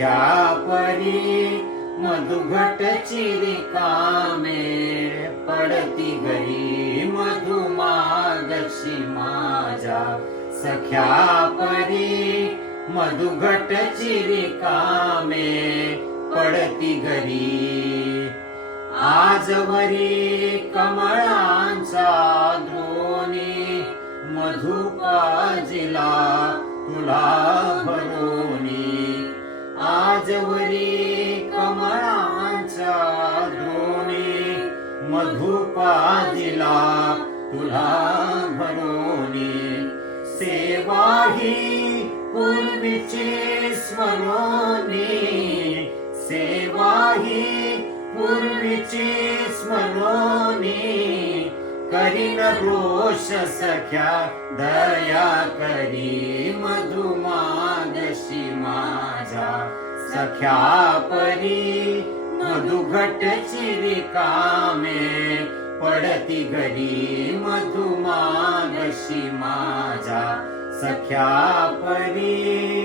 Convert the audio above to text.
सख्या परी मधुघट चिरिकामे पडती घरी मधुमागशी माझ्या सख्या परी मधुघट चिरिकामे पडती घरी आजवरी कमळांचा द्रोणी मधु पाजिला तुला भरोनी आजवरी कमळांचा द्रोणी मधु पाजिला तुला भरोनी सेवा ही पूर्वीची स्मरोनी सेवा ही पूर्वीची स्मरोनी करीन रोष सख्या दया करी मधुमागशी माझ्या सख्या परी मधुघट चिरिकामे पडती घरी मधुमागशी माझ्या सख्या परी